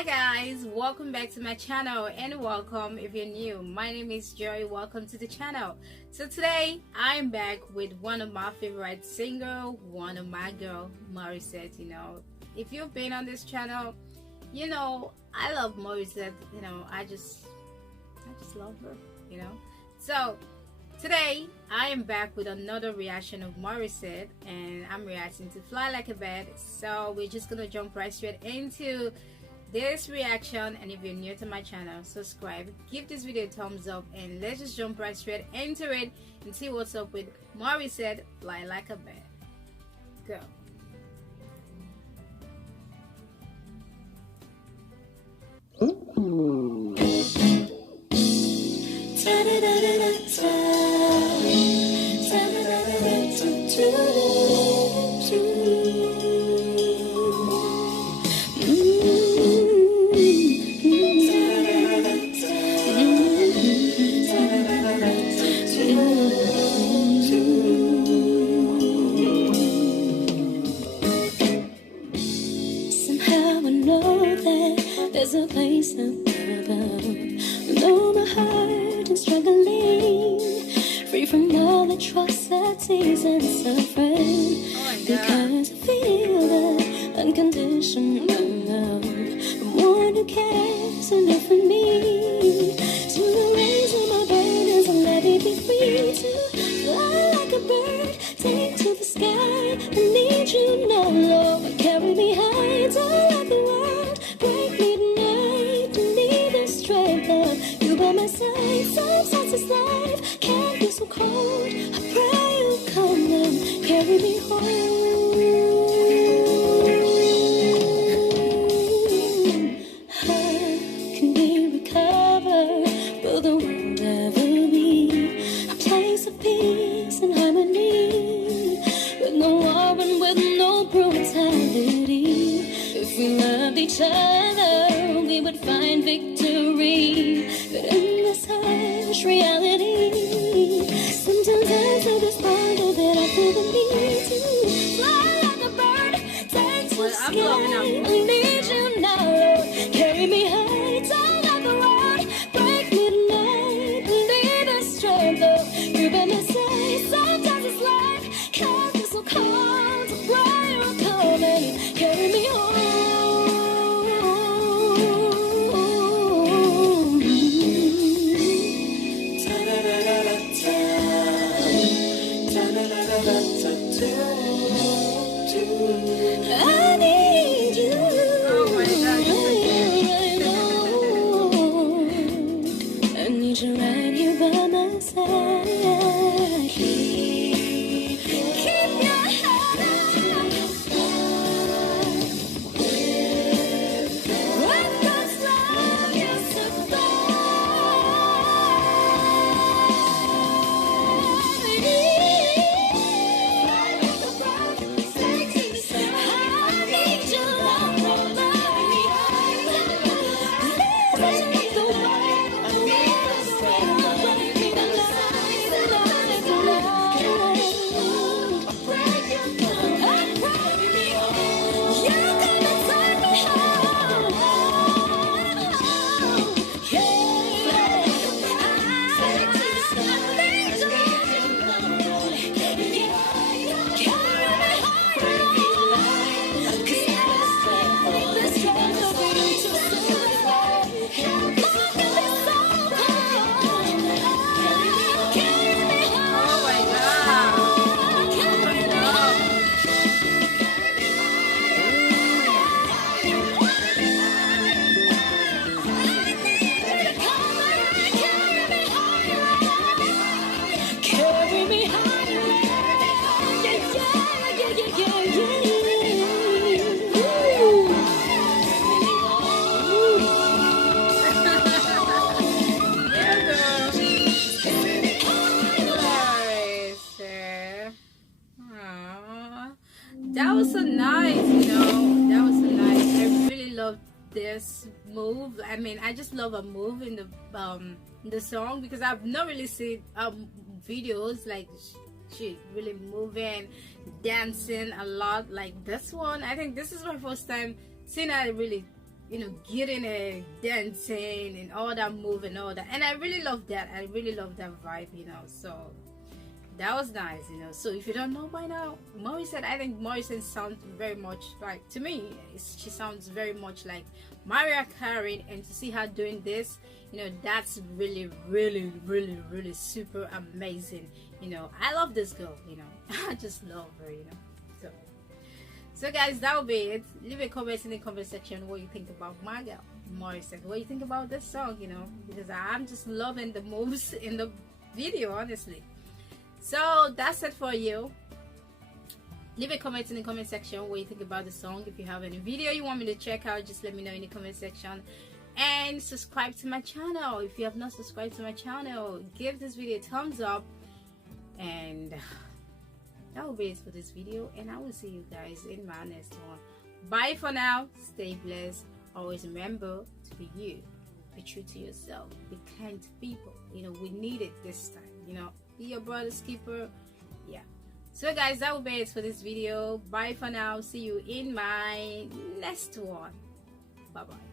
Hi guys, welcome back to my channel and welcome if you're new. My name is Joy. Welcome to the channel. So today I'm back with one of my favorite singer, one of my girl, Morissette. If you've been on this channel, I love Morissette. I just love her. So today I am back with another reaction of Morissette, and I'm reacting to Fly Like a Bird. So we're just gonna jump right straight into this reaction. And if you're new to my channel, subscribe, give this video a thumbs up, and let's just jump right straight into it and see what's up with Morissette Fly Like a Bird. Go. There's a place up above. Though my heart is struggling, free from all the atrocities and suffering, because I feel the unconditional love from one who cares enough for me to raise all my burdens and let me be free to fly like a bird, take to the sky. I need you now, Lord. Carry me high, don't let the world break me. You by my side, sometimes this life can be so cold. I pray you come and carry me home. How can we recover? Will the world ever be a place of peace and harmony, with no war and with no brutality? If we loved each other, we would find victory. But in this harsh reality, sometimes I so despondent that I feel the need to fly like a bird, take to the sky. I need you now, Lord. Carry me high, don't let the world break me tonight. Believe the strength of you by my side. Sometimes this life can be so cold. To pray you come and carry me home. I need you. Oh my God. I need you right here by my side. Keep your head up. With God's love you survive. That was so nice, that was so nice. I really loved this move. I just love a move in the song, because I've not really seen videos like she really moving, dancing a lot like this one. I think this is my first time seeing her really getting and dancing and all that move and all that, and I really love that. I really love that vibe, so that was nice, so if you don't know by now, Morissette, I think Morissette sounds very much like, to me, she sounds very much like Mariah Carey, and to see her doing this, that's really, really, really, really super amazing. I love this girl, I just love her, so guys, that will be it. Leave a comment in the comment section what you think about my girl Morissette, what you think about this song, because I'm just loving the moves in the video, honestly. So that's it for you. Leave a comment in the comment section what you think about the song. If you have any video you want me to check out, just let me know in the comment section, and subscribe to my channel. If you have not subscribed to my channel, give this video a thumbs up, and that will be it for this video, and I will see you guys in my next one. Bye for now. Stay blessed. Always remember to be you. Be true to yourself. Be kind to people. We need it this time. Be your brother's keeper. Yeah. So guys, that will be it for this video. Bye for now. See you in my next one. Bye bye.